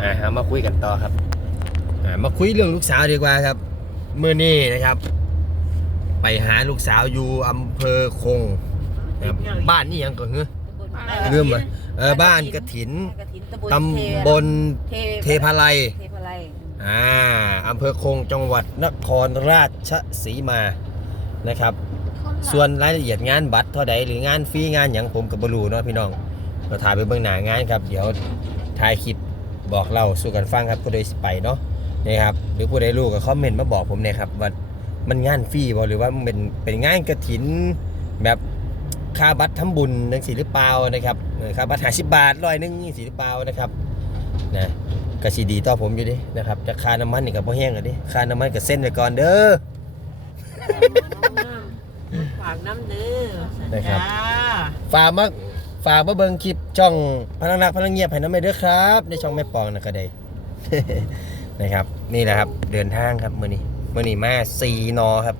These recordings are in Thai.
อ่าเอามาคุยกันต่อครับอ่ามาคุยเรื่องลูกสาวดีกว่าครับเมื่อนี้นะครับ ไปหาลูกสาวอยู่อำเภอคงนะครับบ้านนี่ยังก่อนเหรอเรื่องมาเออบ้านกระถินกฐินตำบลเทเทพาลัยเทพาลัยอ่าอำเภอคงจังหวัดนครราชสีมานะครับ ส่วนรายละเอียดงานบัตรเท่าใดหรืองานฟรีงานอย่างผมกับบรูเนาะพี่น้องเราถ่ายไปเบื้องหน้างานครับ เดี๋ยวถ่ายคลิป บอกเล่าสู่กันฟังครับผู้ใดสิไปเนาะนี่ครับหรือผู้ใดรู้ก็คอมเมนต์มาบอกผมเนี่ยครับว่ามันงานฟรีบ่หรือว่ามันเป็นเป็นงานกระถินแบบค่าบัตรทำบุญนังสีหรือเปล่านะครับเออค่าบัตรหาสิบบาทร้อยหนึงนี่สีหรือเปล่านะครับนะก็สีดีต่อผมอยู่ดินะครับจะค่าน้ำมันนี่ก็บ่แห้งกันดิค่าน้ำมันก็เส้นไปก่อนเด้อฝากน้ำเด้อนะครับจ้าฝากมา ฝากมาเบิ่งคลิปช่องพลังรักพลังเงียบให้น้ำไม่เด้อครับ ในช่องแม่ปองนะก็ได้ นะครับ นี่แหละครับ เดินทางครับมื้อนี้มื้อนี้มาสีนอครับ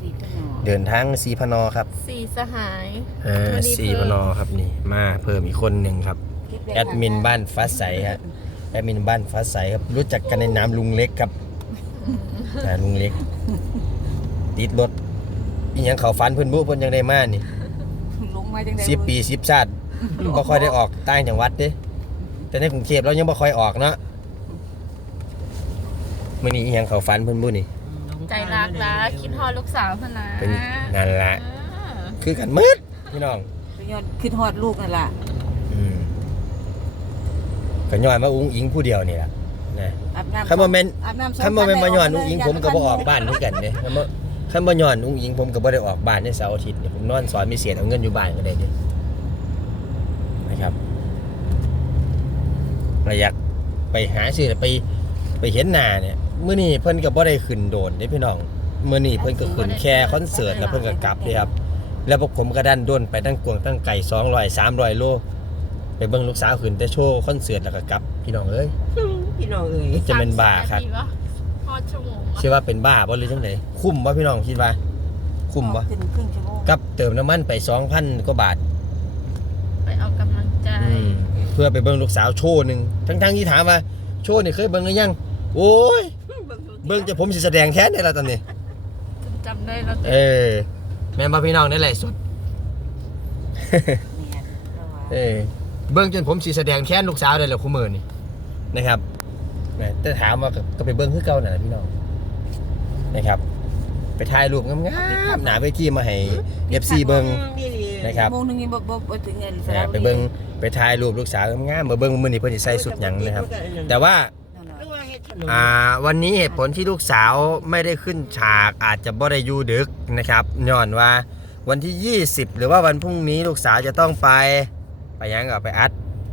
สี่พนอเดินทางสีพนอครับสี่สหายอ่ามื้อนี้สีเพิ่พมนอครับนี่ มาเพิ่มอีกคนหนึ่งครับคิไว้แอดมินบ้านฟ้าใสครับแอดมินบ้านฟ้าใสครับ รู้จักกันในนามลุงเล็กครับอ่าลุงเล็กติดรถอีหยังเขาฟันเพิ่นบุเพิ่นยังได้มานี่ลง มาจังได๋สิบปีสิบชาติบ่ค่อยได้ออกต่างจังหวัดเด้แต่ในกรุงเทพเรายังบ่ค่อยออกเนาะมื้อนี้อีหยังเขาฟันเพิ่นบุนี่ใจรักนะคิดฮอดลูกสาวพนนะเป็นนั่นล่ะอ่าคือกันมืดพี่น้องไปย้อนคิดฮอดลูกนั่นล่ะอืมก็ย้อนมาอุ้งอิงผู้เดียวนี่ล่ะนะอาบน้ำคันบ่แม่นอาบน้ำสงคันบ่แม่นมาย้อนครั้อุ้งอิงผมก็บ่ออกบ้านคือกันเด้ คันบ่คันบ่ย้อนอุ้งอิงผมก็บ่ได้ออกบ้านในเสาร์อาทิตย์นี่ผมนอนสอนมีเสียเอาเงินอยู่บ้านก็ได้เด้นะครับเราอยากไปหาซื้อไปไปเห็นหน้าเนี่ยมื้อนี้เพิ่นก็บ่ได้ขึ้นโดนเด้พี่น้องมื้อนี้เพิ่นก็ขึ้นแค่คอนเสิร์ตแล้วเพิ่นก็กลับเด้ครับ แล้วพวกผมก็ดันด้นไปตั้งกวงตั้งไก่200 300โลไปเบิ่งลูกสาวขึ้นแต่โชว์คอนเสิร์ตแล้วก็กลับพี่น้องเอ้ยพี่น้องเอ๋ยจะเป็นบ้าครับ สมสินาทีวะฮอดชั่วโมงวะคิดว่าเป็นบ้าบ่หรือจังไดคุ้มบ่พี่น้องคิดว่า คุ้มบ่ขึ้นครึ่งชั่วโมงกับเติมน้ำมันไป2,000กว่าบาท ไปเอากำลังใจ อืมเพื่อไปเบิ่งลูกสาวโชว์หนึงทั้งๆที่ถามว่าโชว์นี่เคยเบิ่งหรือยัง โอ้ย เบิ่งจะผมสิแสดงแทนได้แล้วตอนนี้ จำได้แล้วเออ แม่นบ่พี่น้องได้ไลฟ์สดเนี่ยเพราะว่าเออเบิ่งจนผมสิแสดงแทนลูกสาวได้แล้วคุมื้อนี่นะครับ แหม่แต่ถามว่าก็ก็ไปเบิ่งคือเก่าน่ะพี่น้องนะครับ ไปถ่ายรูปงามๆหน้าเวทีมาให้ FC เบิ่งนะครับชั่วโมงหนึงยังบ่บ่บ่ถึงเงินอ่าไปเบิ่งไปถ่ายรูปลูกสาวงามๆมาเบิ่งมื้อนี้เพิ่นสิใส่สุดหยังนะครับ แต่ว่า นั่นน่ะอ่าวันนี้เหตุผลที่ลูกสาวไม่ได้ขึ้นฉากอาจจะบ่ได้อยู่ดึกนะครับย้อนว่าวันที่ 20 หรือว่าวันพรุ่งนี้ลูกสาวจะต้องไป ไปหยังก็ไปอัด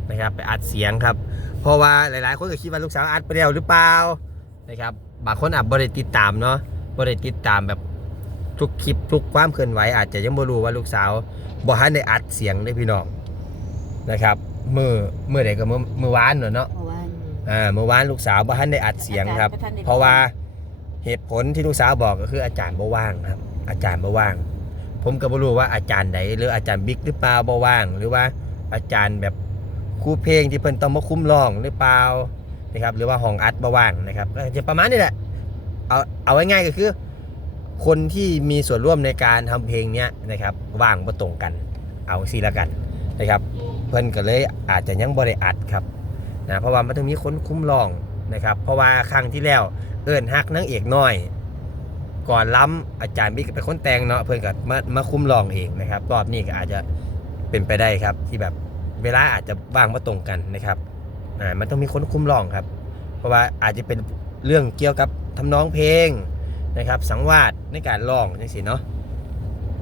นะครับไปอัดเสียงครับ เพราะว่าหลายๆ คนก็คิดว่าลูกสาวอัดไปแล้วหรือเปล่านะครับบางคนอาจบ่ได้ติดตามเนาะบ่ได้ติดตามแบบทุกคลิปทุกความเคลื่อนไหวอาจจะยังบ่รู้ว่าลูกสาวบ่ทันได้อัดเสียงเด้อพี่น้องนะครับมือมือใดก็มือมือวานเนอะเนาะเมื่อวานอ่าเมื่อวานลูกสาวบ่ทันได้อัดเสียงครับอาจารย์บ่ทันได้เพราะว่าเหตุผลที่ลูกสาวบอกก็คืออาจารย์บ่ว่างครับ อาจารย์บ่ว่าง ผมก็บ่รู้ว่าอาจารย์ใดหรืออาจารย์บิ๊กหรือเปล่าบ่ว่าง หรือว่าอาจารย์แบบ ครูเพลงที่เพิ่นต้องมาคุ้มร้องหรือเปล่านะครับหรือว่าห้องอัดบ่ว่างนะครับก็จะประมาณนี้แหละเอาเอาง่ายๆก็คือ คนที่มีส่วนร่วมในการทำเพลงเนี้ยนะครับว่างบ่ตรงกัน เอาสิละกันนะครับเพิ่นก็เลยอาจจะยังบ่ได้อัดครับนะเพราะว่ามันต้องมีคนคุ้มรองนะครับ เพราะว่าครั้งที่แล้วเอิญฮักนางเอกน้อย ก่อนล้ำอาจารย์บิ๊กเป็นคนแต่งเนาะเพื่อนก็มามาคุ้มรองเองนะครับรอบนี้ก็อาจจะเป็นไปได้ครับที่แบบ เวลาอาจจะว่างมาตรงกันนะครับอ่ามันต้องมีคนคุ้มรองครับ เพราะว่าอาจจะเป็นเรื่องเกี่ยวกับทำนองเพลงนะครับ สังวาสในการร้องจังสิเนาะ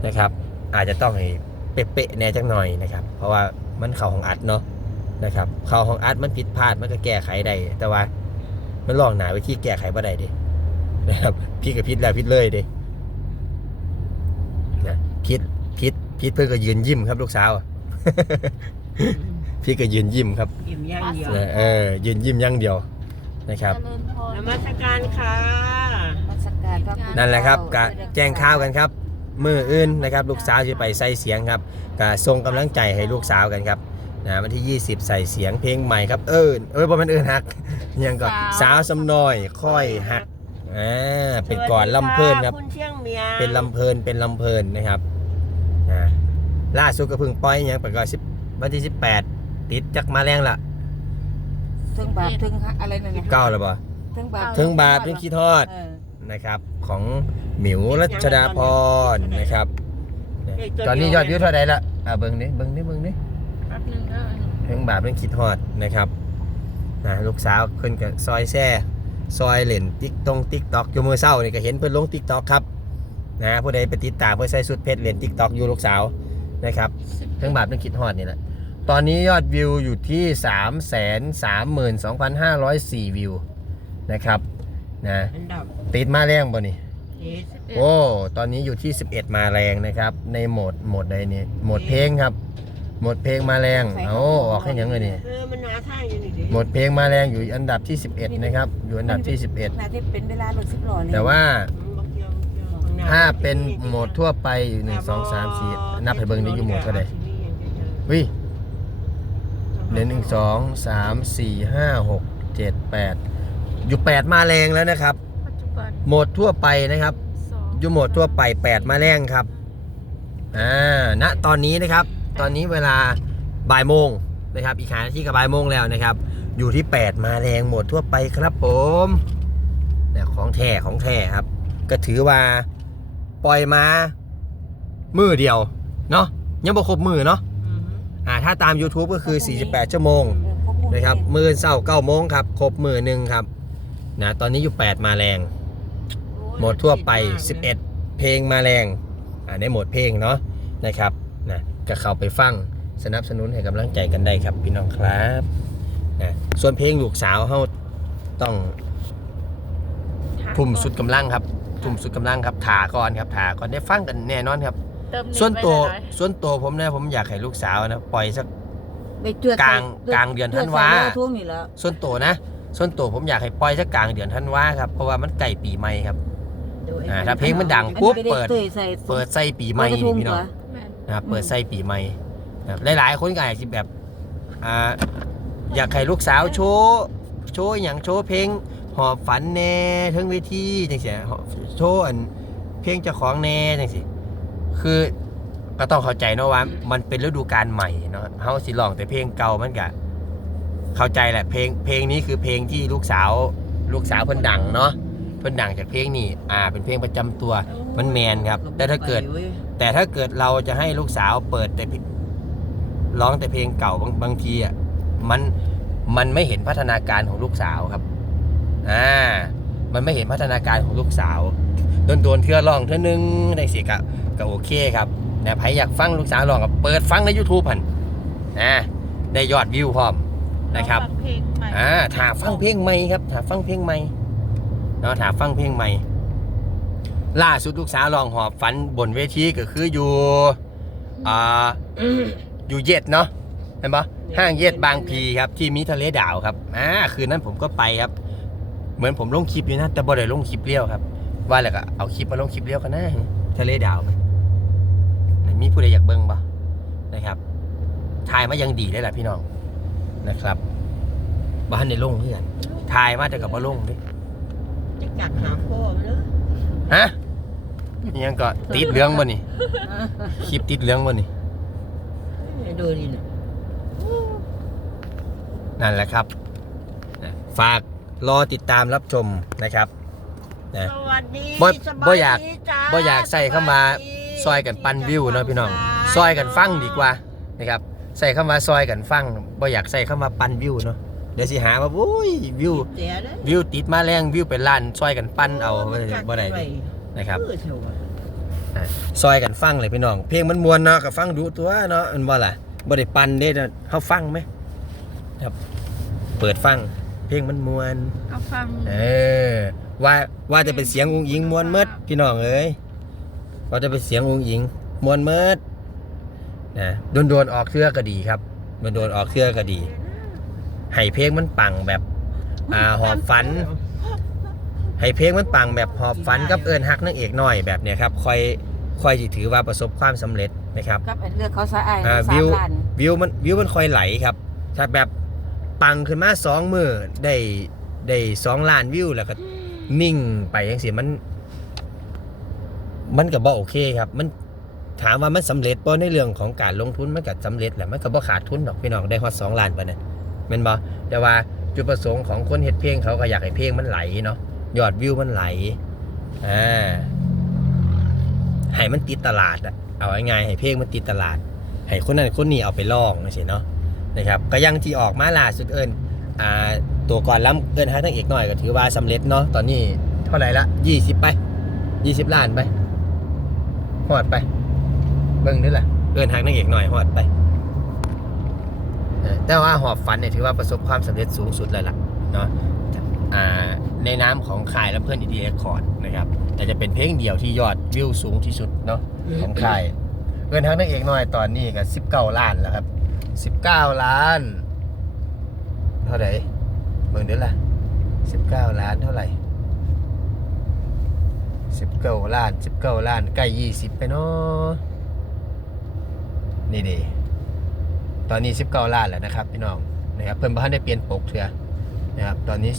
นะครับ อาจจะต้องให้เป๊ะๆแน่จังหน่อยนะครับ เพราะว่ามันเข่าของอัดเนาะนะครับเข้าห้องอัดมันผิดพลาดมันก็แก้ไขได้แต่ว่ามันลองหนาวิธีแก้ไขบ่ได้ดินะครับพี่กับพิษแล้วพิษเลยดินะพิษพิษพิษเพื่อนก็ยืนยิ้มครับลูกสาว พี่ก็ยืนยิ้มครับยิ้มย่างเดียวนะเออยืนยิ้มอย่างเดียวนะครับ เจริญพรนมัสการค่ะมาสักการพระคุณนั่นแหละครับกะแจ้งข่าวกันครับมืออื่นนะครับ ลูกสาวจะไปใส่เสียงครับกะส่งกำลังใจให้ลูกสาวกันครับนะวันที่ 20 ใส่เสียงเพลงใหม่ครับเออเออบ่แมันเอินฮักยังก็สาวสำน้อยค่อยฮักอ่าเป็นก่อนลำเพลินครับ คุณเชียงเมียงเป็นลำเพลินเป็นลำเพลินนะครับอ่าล่าสุดก็เพิ่งปล่อยยังประกาศ10 วันที่18ติดจักมาแรงละถึงบาปถึงอะไรนั่นไงเก้าแล้วบ่ถึงบาปถึงบาปถึงขี้ทอดเออนะครับของหมิวรัชดาพรนะครับ ตอนนี้ยอดวิวเท่าไหร่ละอ่าเบิ่งนี่เบิ่งนี่เบิ่งนี่แป๊บนึงเด้อถึงบาปถึงขี้ทอดนะครับนะลูกสาวเพิ่นก็ซอยแซ่ซอยเล่นติ๊กตงติ๊กตอกอยู่มือเศร้านี่ก็เห็นเพิ่นลงติ๊กตอกครับนะผู้ใดไปติดตามเพื่อใส่สุดเพชรเล่นติ๊กตอกอยู่ลูกสาวนะครับทั้งบาปทั้งคิดฮอดนี่แหละ ตอนนี้ยอดวิวอยู่ที่3 3 3 2 5 0 4 วิวนะครับนะอันดับติดมาแรงบ่นี่เจ็ดสิบเอ็ดโอ้ตอนนี้อยู่ที่ 11 มาแรงนะครับ ในโหมดโหมดใดนี่โหมดเพลงครับโหมดเพลงมาแรงเอาออกให้ยังไงนี่เออมันหนาทางอยู่นี่ดิโหมดเพลงมาแรงอยู่อันดับที่ 11 นะครับ อยู่อันดับที่น่าจะเป็นเวลารถสิบล้อเลย11แต่ว่าอืมบ่เกี่ยวบ่เกี่ยวข้งหถ้าเป็นโหมดทั่วไปอยู่1 2 3 4นับให้เบิ่งนี่อยู่โหมดเท่าใดวิ เดี๋ยวหนึ่งสองสามสี่ห้าหกเจ็ดแปดอยู่แปดมาแรงแล้วนะครับ ปัจจุบันโหมดทั่วไปนะครับ สองอยู่โหมดทั่วไป8มาแรงครับอ่าณตอนนี้นะครับ ตอนนี้เวลาบ่ายโมงนะครับ อีกหานาทีกับบ่ายโมงแล้วนะครับ อยู่ที่8มาแรงโหมดทั่วไปครับผมเนี่ยของแท้ของแท้ครับ ก็ถือว่าปล่อยมามือเดียวเนาะยังบ่ครบมือเนาะ อืมอ่าถ้าตาม YouTube ก็คือ 48 ชั่วโมงเออครบวงนะครับมือเศร้าเก้าโมงครับ ครบมือหนึ่งครับนะตอนนี้อยู่ 8 มาแรงโหมดทั่วไป 11 เพลงมาแรงอ่าในโหมดเพลงเนาะนะครับนะก็เข้าไปฟังสนับสนุนให้กำลังใจกันได้ครับพี่น้องครับนะส่วนเพลงลูกสาวเฮาต้องทุ่มสุดกำลังครับทุ่มสุดกำลังครับถาก่อนครับถาก่อนได้ฟังกันแน่นอนครับ เติมเน็ตส่วนตัวไหลายส่วนตัวผมนะผมอยากให้ลูกสาวนะปล่อยสัก ไปเจือดกลางใส่กลางเดือนธันวาเจือดใส่เรือทุ่งนี่แหล้วส่วนตัวนะ ส่วนตัวผมอยากให้ปล่อยสักกลางเดือนธันวาครับเพราะว่ามันใกล้ปีใหม่ครับ อ่าถ้าเพลงมันดัง ปุ๊บเปิด เปิดใส่ปีใหม่นี่พี่น้องแม่นนะครับอืมเปิดไส้ปีใหม่นะครับหลายๆคนก็อาจจะแบบอ่าอยากให้ลูกสาวโชว์โชว์อย่างโชว์เพลงหอบฝันแน่เทั้งเวทีจังซี่หอบโชว์อันเพลงเจ้าของแน่จังซี่ คือก็ต้องเข้าใจเนาะว่า มันเป็นฤดูกาลใหม่เนาะเฮาสิร้องแต่เพลงเก่ามันก็เข้าใจแหละเพลงเพลงนี้คือเพลงที่ลูกสาว ลูกสาวเพิ่นดังเนาะเพิ่นดังจากเพลงนี้อ่า เป็นเพลงประจำตัวมันแมนครับ แต่ถ้าเกิด แต่ถ้าเกิดเราจะให้ลูกสาวเปิดแต่เพลงร้องแต่เพลงเก่าบางบางทีอะมันมันไม่เห็นพัฒนาการของลูกสาวครับอ่ามันไม่เห็นพัฒนาการของลูกสาวโดนโดนเทื่อร้องเทื่อนึงได้สิกะ ก็โอเคครับนะใครอยากฟังลูกสาวร้องก็เปิดฟังใน YouTube พันอ่าได้ยอดวิวพร้อมนะครับฟังเพลงใหม่อ่าถ้าฟังเพลงใหม่ครับถ้าฟังเพลงใหม่เนาะถ้าฟังเพลงใหม่ล่าสุดลูกสาวลองหอบฝันบนเวทีก็คืออยู่อ่าอยู่เย็ดเนาะเห็นปะห้างเย็ดบางพีครับที่มีทะเลดาวครับอ่าคืนนั้นผมก็ไปครับ เหมือนผมลงคลิปอยู่นะแต่บ่ได้ลงคลิปเลี้ยวครับ ว่าแล้วก็เอาคลิปมาลงคลิปเลี้ยวกันนะทะเลดาวไห มมีผู้ใดอยากเบิ่งบ่นะครับถ่ายมายังดีเลยแหละพี่น้องนะครับบ้านในลงเพื่อนถ่ายมาแต่กับบ่ลงเด้จะกักหาพ่อมันเนอะฮะอิหยังก็ติดเหลืองบ่นี่คลิปติดเหลืองบ่นี่ให้ดูนี่นะนั่นแหละครับนะฝากรอติดตามรับชมนะครับนะสวัสดีบ่สบ่บายอยากดีจ้บ่อยากใส่เข้ามาสบยดี ซอยกันปั้นวิวเนาะพี่น้องซอยกันฟังดีกว่านะครับใส่เข้ามาซอยกันฟังบ่อยากใส่เข้ามาปั้นวิวเนาะเดี๋ยวสิหาว่าโอ้ยวิวเสียนะวิวติดมาแรงวิวเป็นล้านซอยกันปั้นเอาบ่ได้บ่ได้นะครับเออเชียวอะซอยกันฟังเลยพี่น้อง เพลงมันมวนเนาะก็ฟังดูตัวเนาะอันว่าล่ะบ่ได้ปั่นเด้เนาะเฮาฟังไหมครับ เปิดฟัง เพลงมันมวนเอาฟังเออว่าว่าจะเป็นเสียงอุ้งอิงมวนเมดพี่น้องเอ้ย ว่าจะเป็นเสียงอุ้งอิงมวนเมดนะโดนโดนๆออกเครือก็ดีครับโดนโดนๆออกเครือก็ดีให้เพลงมันปังแบบอ่าหอบฝันให้เพลงมันปังแบบหอบฝันกับเอิญฮักนางเอกหน่อยแบบเนี้ยครับค่อยค่อยสิถือว่าประสบความสำเร็จนะครับครับอันเลือกเขาสะอายอ่าสาวิมวล้านวิวมันวิวมันค่อยไหลครับถ้าแบบปังขึ้นมาสองมือได้ได้สองล้านวิวแล้วก็นิ่งไปยังสิมัน มันก็บ่โอเคครับ มันถามว่ามันสำเร็จบ่ในเรื่องของการลงทุนมันก็สำเร็จแหละมันก็บ่ขาดทุนดอกพี่น้องได้ฮอดสองล้านปานนั้นแม่นบ่แต่ว่าจุดประสงค์ของคนเฮ็ดเพลงเขาก็อยากให้เพลงมันไหลเนาะยอดวิวมันไหลอ่าให้มันติดตลาดอะเอาง่ายๆให้เพลงมันติดตลาด ให้คนนั้นคนนี้เอาไปลองนะสิเนาะนะครับก็ยังที่ออกมาล่าสุดเอิญอ่าตัวก่อนล้ำเอิญหาทั้งเอกหน่อยก็ถือว่าสำเร็จเนาะตอนนี้เท่าไหร่ละ 20 ไป 20 ล้านไป หอดไป เบิ่งนี่แหละเอิญหางนางเอกหน่อยหอดไปเออแต่ว่าหอบฝันเนี่ยถือว่าประสบความสำเร็จสูงสุดเลยล่ะเนาะอ่าในน้ำของค่ายและเพื่อนอีดีเรคคอร์ดนะครับ แต่จะเป็นเพลงเดียวที่ยอดวิวสูงที่สุดเนาะของค่ายเงินทางนางเอกน้อยตอนนี้ก็สิบเก้าล้านแล้วครับสิบเก้าล้าน เท่าไหร่เบิ่งเดี๋ยวละสิบเก้าล้านเท่าไหร่ สิบเก้าล้านสิบเก้าล้านใกล้ยี่สิบไปเนาะนี่ดีตอนนี้สิบเก้าล้านแล้วนะครับพี่น้องนะครับเพิ่มบ้านได้เปลี่ยนปกเถอะนะครับตอนนี้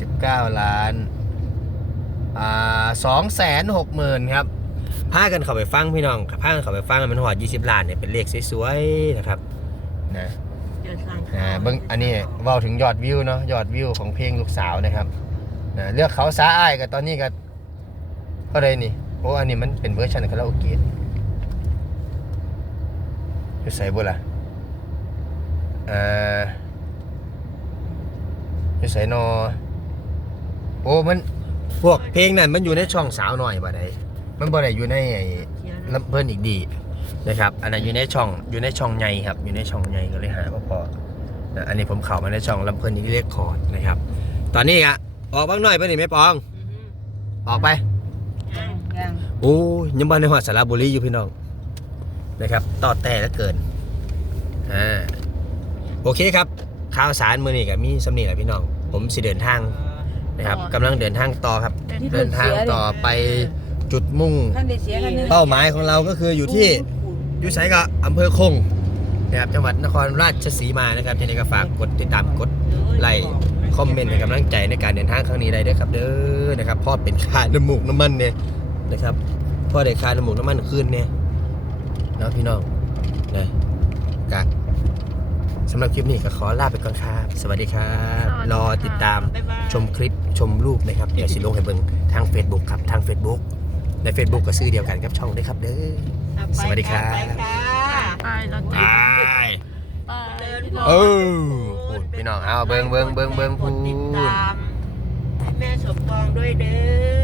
สิบเก้าล้านอ่าสองแสนหกหมื่นครับพากันเข้าไปฟังพี่น้องพากันเข้าไปฟังมันหอด20ล้านเนี่ยเป็นเลขสวยๆนะครับนะอ่าเบิ้งอันนี้ว้าถึงยอดวิวเนาะยอดวิวของเพลงลูกสาวนะครับนะเลือกเขาสาอ้ายกับตอนนี้ก็ ก็เลยนี่ โอ้ อันนี้มันเป็นเวอร์ชันคาราโอเกะอยู่ใส่บุล่ะอ่าอยู่ใส่นอ โอ้ มัน พวกเพลงนั้นมันอยู่ในช่องสาวหน่อยบ่ได้มันบ่ได้อยู่ในไอ้ลำเพิ่นอีกดีนะครับ อันนั้นอยู่ในช่อง อยู่ในช่องใหญ่ครับ อยู่ในช่องใหญ่ก็เลยหาว่าพอนะอันนี้ผมเข้ามาในช่องลำเพิ่นอีกเรียกคอร์ดนะครับ ตอนนี้อะออกบ้างหน่อยไปนี่ไหม่ปอง ออกไป ยังโอ้ยยังบ้านในหอดสระบุรีอยู่พี่น้องนะครับต่อแต่แล้วเกินอ่าโอเคครับข่าวสารมือนี่กับมีสำนีแหละพี่น้อง ผมสิเดินทางนะครับกำลังเดินทางต่อครับ เดินทางต่อไปจุดมุ่ง ท่านได้เสียกันนึงเป้าหมายของเราก็คืออยู่ที่อยู่ไสก็อำเภอคงนะครับจังหวัดนครราชสีมานะครับที่นี่ก็ฝากกดติดตามกดไลค์คอมเมนต์ให้กำลังใจในการเดินทางครั้งนี้ได้ด้วยครับเด้อนะครับพ่อเป็นค่าน้ำมูกน้ำมันเนี่ย นะครับพ่อได้ค่าน้ำมูกน้ำมันขึ้นเนี่ยเนาะพี่น้องนะกะสำหรับคลิปนี้ก็ขอลาไปก่อนครับ สวัสดีครับ รอติดตามบ๊ายบายชมคลิปชมรูปนะครับ เดี๋ยวสิลงให้เบิ่งทาง Facebook ครับ ทาง Facebook ใน Facebook ก็ซื้อเดียวกันกับช่องด้วยครับเด้อเอาไปสวัสดีครับ ไปค่ะไปแล้วไปจ้ะไปเดินพี่บน้ออกงเออพูดพี่น้องเอาเบิ่งเบิ่งเบิ่งเบิ่งกพูดดติดตามให้แม่สมปองด้วยเด้อ